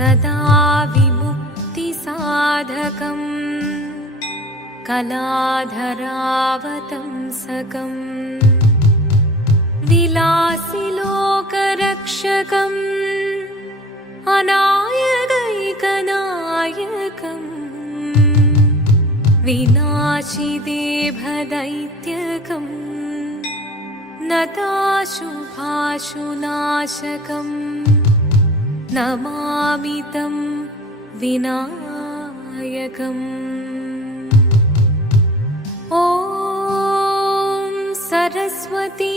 सदा विमुक्तिसाधकम् कलाधरावतंसकम् विलासिलोकरक्षकम् अनायकैकनायकम् विनाशिदेभदैत्यकम् नताशुभाशुनाशकम् नमामि तं विनायकम्। ॐ सरस्वती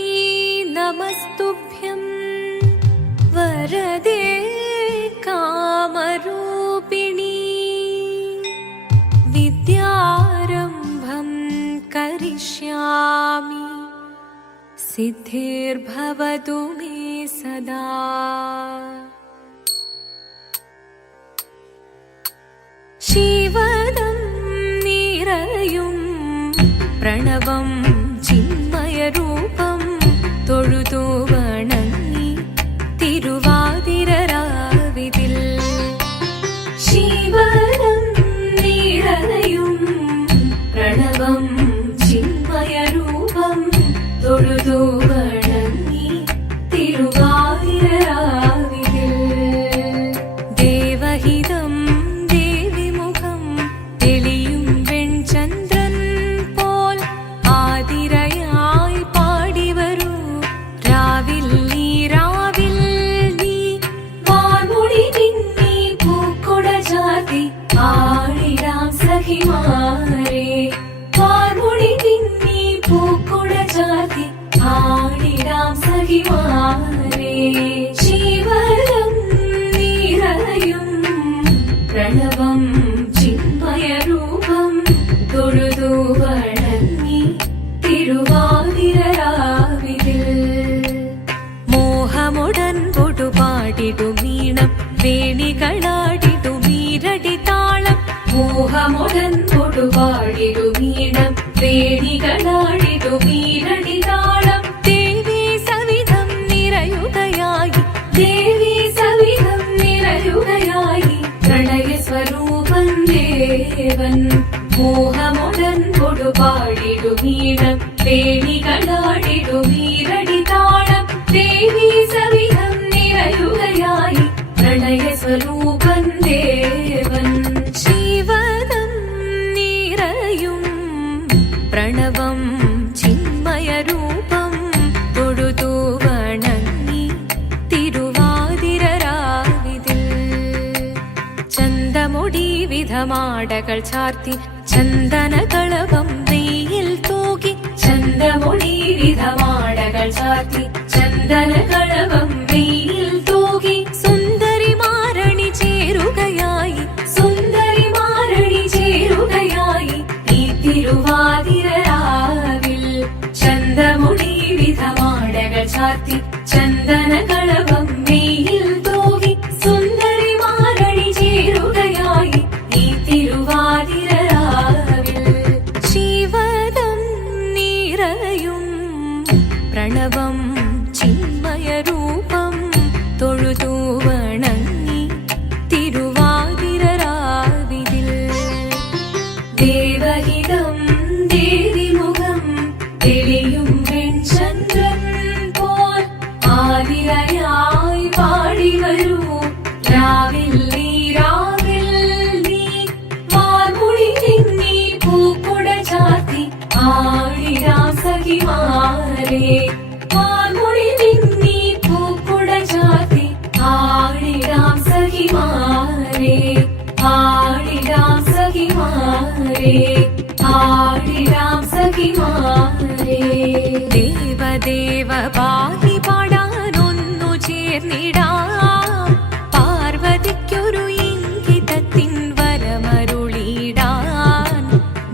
नमस्तुभ्यं वरदे कामरूपिणी विद्यारम्भं करिष्यामि सिद्धिर्भवतु मे सदा। शिवदं निरयुं प्रणवं चिन्मयरूपं തൊഴുതു വണങ്ങി തിരുവാതിരരാവിതിൽ ശിവദം നിറയും പ്രണവം ചിന്മയരൂപം തൊഴുതു വണങ്ങി തിരുവാതിരരാവിതിൽ ദേവഹിതം ശിവദം നിറയും പ്രണവം ചിന്മയരൂപം തൊഴുതു വണങ്ങി തിരുവാതിരരാവിതിൽ മോഹമുടൻ പൊടുപാടിടുമീണം വേണികളാടിടുമീരടി താളം മോഹമുടൻ പൊടുപാടിടുമീണം വേണികളാടിടുമീരടി താളം ദേവി സവിധം നിറയുകയായി പ്രണയസ്വരൂപൻ ദേവൻ മോഹമുടൻ കൊടുപാടിടുമീണം വേണികളാടിടുമീരടി താളം ദേവി സവിധം നിറയുകയായി പ്രണയസ്വരൂപൻ ദേവൻ ശിവദം നിറയും പ്രണവം ചിന്മയരൂപം തൊഴുതു വണങ്ങി തിരുവാതിരരാവിതിൽ ചന്തമുടി വിധമാടകൾ ചാർത്തി ചന്ദനകളവം വെയിൽ തൂകി ചന്തമുടി വിധമാടകൾ ചാർത്തി ചന്ദനകളവം വെയിൽ തൂകി സുന്ദരിമാരണി ചേരുകയായി സുന്ദരിമാരണി ചേരുകയായി ഈ തിരുവാതിരരാവിൽ ചന്തമുടി വിധമാടകൾ ചാർത്തി ചന്ദനകളവം വെയിൽ തൂകി സുന്ദരിമാരണി ചേരുകയായി ഈ തിരുവാതിരരാവിൽ ശിവദം നിറയും പ്രണവം ചിന്മയരൂപം തൊഴുതു വണങ്ങി തിരുവാതിരരാവിതിൽ ദേവഹിതം ദേവിമുഖം തെളിയും വെൺചന്ദ്രൻ പോൽ ആതിരയായി പാടിവരൂ രാവിൽ നീ രാവിൽ നീ വാർമുടി നിന്നി പൂക്കുട ചാത്തി ആടിടാം സഖിമാരെ വാർമുടി നിന്നി പൂക്കുട ചാത്തി ആടിടാം സഖിമാരെ ആടിടാം സഖിമാരെ ആടിടാം സഖിമാരെ ദേവദേവ പാഹി പാടാനൊന്നു ചേർന്നിടാം പാർവതിക്കൊരു ഇംഗിതത്തിൻ വരമരുളിടാൻ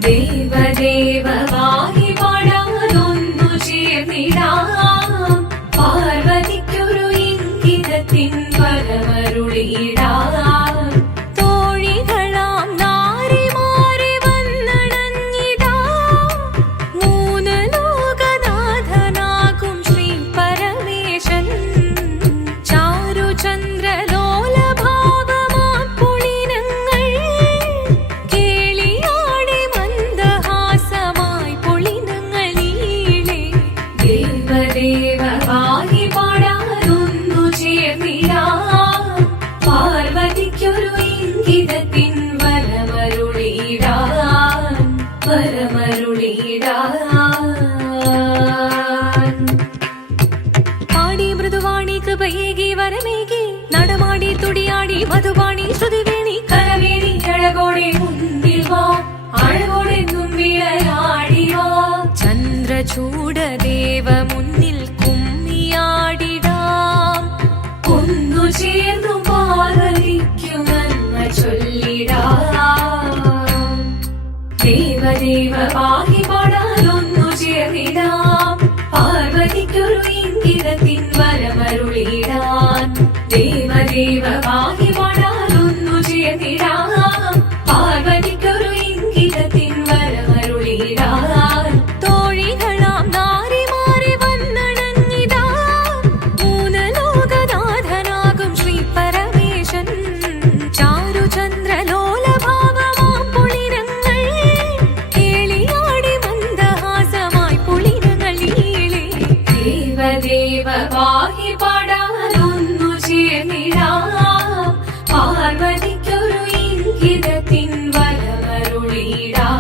ദേവദേവ പാഹി പാടാനൊന്നു ചേർന്നിടാം പാർവതിക്കൊരു ഇംഗിതത്തിൻ വരമരുളിടാൻ തോഴികളാം നാരിമാരെ വന്നണഞ്ഞിടാ മൂന്ന് ലോകനാഥനാകും ശ്രീ പരമേശൻ ചാരുചന്ദ്രലോലഭാവമാ പാർവതിക്കൊരു ഇംഗിതത്തിൻ വരമരുളിയിടാൻ പാടി മൃദുവാണി കൃപയേകി വരമേകി നടമാടി തുടിയാടി മധുവാണി ശ്രുതിവേണി കരവേണി അഴകോടെ മുന്നിൽ വാ അഴകോടെ തുമ്പിളയാടി വാ ചന്ദ്രചൂഡദേവ മുന്നിൽ കുമ്മിയാടിടാം ഒന്നു ചേർന്നു പാർവതിക്കു നന്മ ചൊല്ലിടാം ദേവദേവ പാഹി പാടാനൊന്നു ചേർന്നിടാം പാർവതിക്കൊരു ഇംഗിതത്തിൻ വരമരുളിടാൻ ദേവദേവ പാഹി പാടാനൊന്നു ചേർന്നിടാം പാർവതിക്കൊരു ഇംഗിതത്തിൻ വരമരുളിടാൻ തോഴികളാം നാരിമാരെ വന്നണഞ്ഞിതാ മൂന്ന് ലോകനാഥനാകും ശ്രീ പരമേശൻ ചാരുചന്ദ്രലോലഭാവമാം പുളിരങ്ങൾ കേളിയാടി മന്ദഹാസമായി പുളിരങ്ങളീളെ ദേവദേവ പാഹി പാടാനൊന്നു ചേർന്നിടാം പാർവതിക്കൊരു ഇംഗിതത്തിൻ വരമരുളിടാൻ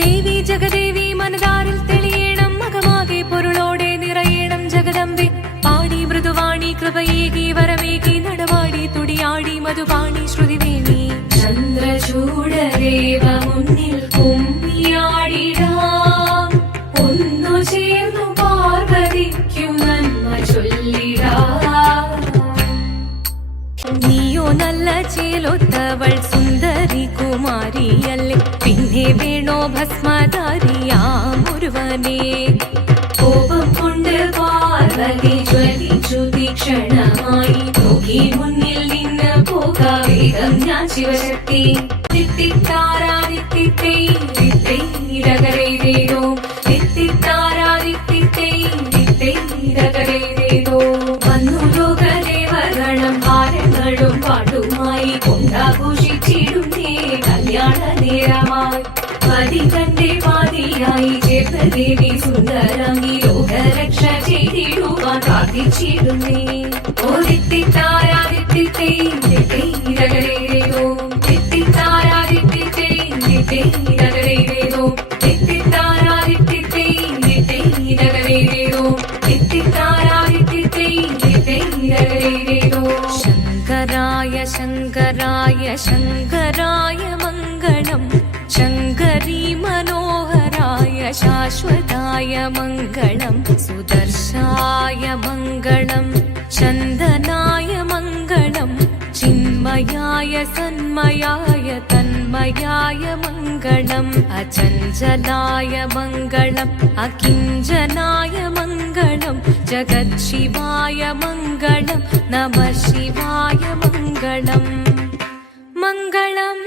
ദേവി ജഗദേവി മനതാരിൽ തെളിയണം മകമാകെ പൊരുളോടെ നിറയണം ജഗദമ്പെ പാടി മൃദുവാണി കൃപയേകി വരമേകി നടവാടി തുടിയാടി മധുവാണി ശ്രുതിവേണി ചന്ദ്രചൂഡദേവ മുന്നിൽ കുമ്മിയാടിടാം ഒന്നു ചേർന്നു പാർവതിക്കു നന്മ ചൊല്ലിടാം നീയോ നല്ല ചേലൊത്തവൾ സുന്ദരി കുമാരിയല്ലേ പിന്നെ വേണോ ഭസ്മധാരിയാമൊരുവനെ കോപം കൊണ്ട് പാർവതി ജ്വലിച്ചു തീക്ഷണമായി നോക്കി മുന്നിൽ നിന്ന് പോകാവേഗം ഞാൻ ശിവശക്തി തിത്തിത്താരാദിത്തിത്തേ തിത്തൈരകരേതേതോ തിത്തിത്താരാദിത്തിത്തേ തിത്തൈരകരേതേതോ വന്നു ലോകദേവഗണം ഭാരങ്ങളും പാട്ടുമായി കൊണ്ടാഘോഷിച്ചിടുന്നേ കല്യാണ നേരമായി പതി തന്റെ പാതിയായി ചേർന്ന ദേവി സുന്ദരാംഗി ലോകരക്ഷ ചെയ്തിടുവാൻ പ്രാർത്ഥിച്ചിടുന്നേ ഓ തിത്തിത്താരാദിത്തിത്തേ തിത്തൈരകരേതേതോ തിത്തിത്താരാദിത്തിത്തേ തിത്തൈരകരേതേതോ തിത്തിത്താരാദിത്തിത്തേ തിത്തൈരകരേതേതോ തിത്തിത്താരാദിത്തിത്തേ തിത്തൈരകരേതേതോ ശങ്കരായ ശങ്കരായ ശങ്കരായ മംഗളം ശങ്കരീ മനോഹരായ ശാശ്വതായ മംഗളം സുദർശായ മംഗളം ചന്ദനായ മംഗളം ചിന്മയായ സന്മയായ തന്മയായ മംഗളം അചഞ്ചലായ മംഗളം അകിഞ്ചനായ മംഗളം ജഗത്ശിവായ മംഗളം നമഃ ശിവായ മംഗളം മംഗളം